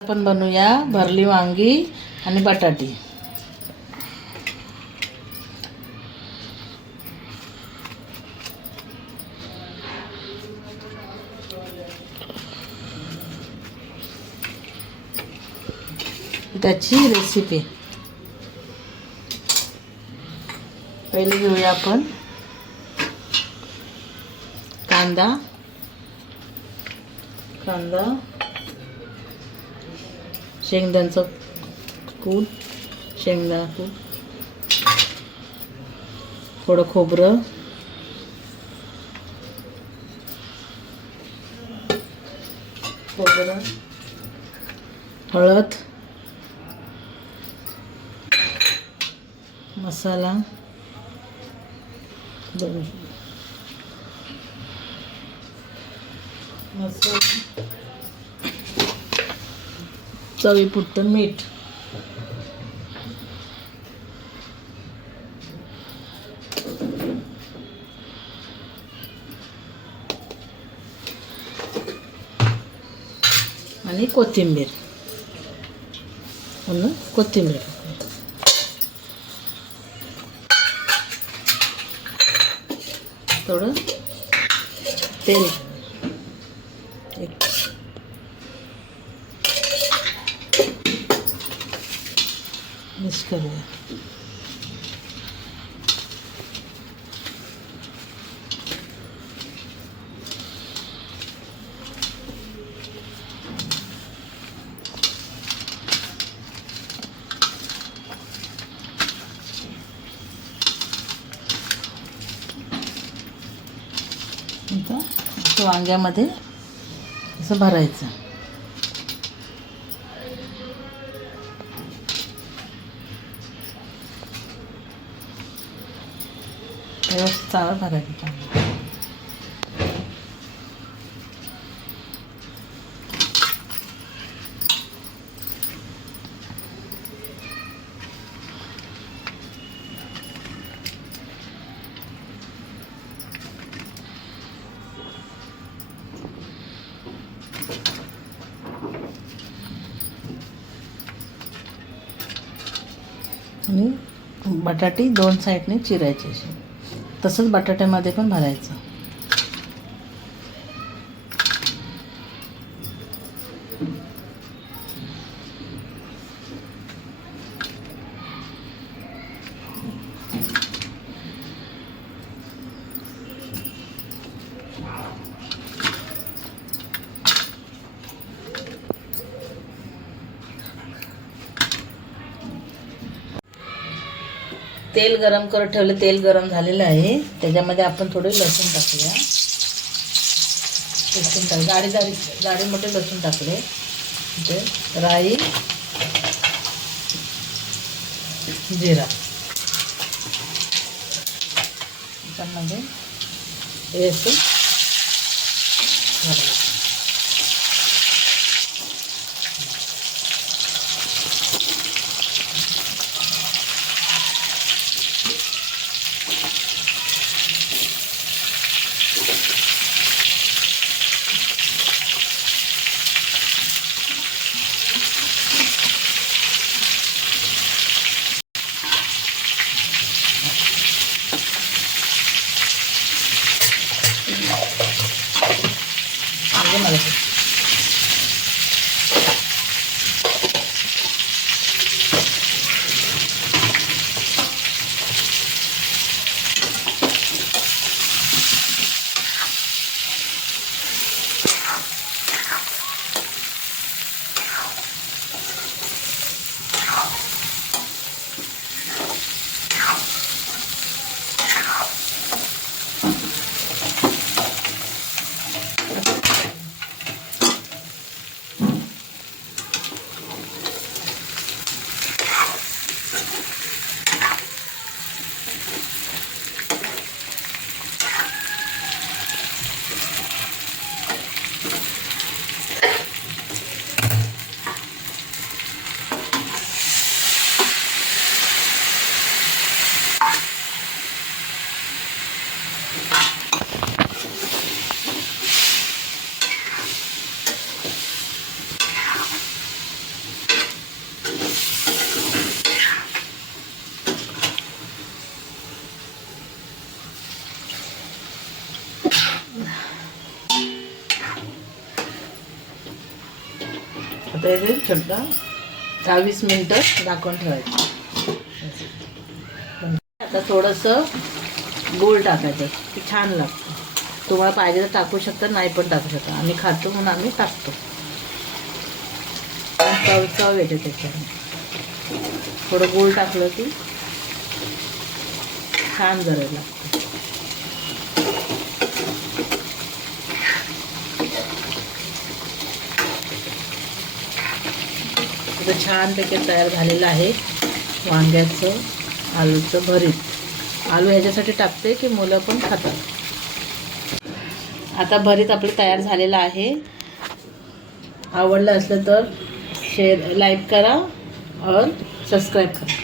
आपण बनवूया भरली वांगी आणि बटाटी. त्याची रेसिपी पहिले घेऊया आपण कांदा शेंगदाण्याचं कूट, शेंगदाणा कूट, थोडं खोबरं, हळद, मसाला, चवीपुरतं मीठ, आणि कोथिंबीर. कोथिंबीर थोडं तेल, मिक्स करूया. आता वांग्यामध्ये असं भरायचं. व्यवस्थित चावळ भरायचं. आणि बटाटी दोन साईडने चिरायची अशी. तसंच बटाट्यामध्ये पण भरायचं. तेल गरम करत ठेवलं. तेल गरम झालेलं आहे. त्याच्यामध्ये आपण थोडे लसूण टाकूया. जाडी मोठे लसूण टाकले. राई, जिरा, त्याच्यामध्ये याचं घालायचं. आता हे छोटा 20 मिनटं झाकून ठेवायचं. आता थोडंसं गूळ टाकायचं, ते छान लागतं. तुम्हाला पाहिजे तर टाकू शकता, नाही पण टाकू शकता. आम्ही खातो म्हणून आम्ही टाकतो. चव येते त्याच्याने. थोडं गूळ टाकलं की छान जरा लागतं. आता छानपैकी तयार झालेलं आहे वांग्याचं आलूचं भरीत. आलू ह्याच्यासाठी टाकते की मुलं पण खातात. आता भरीत आपलं तयार झालेलं आहे. आवडलं असलं तर शेअर, लाईक करा और सबस्क्राईब करा.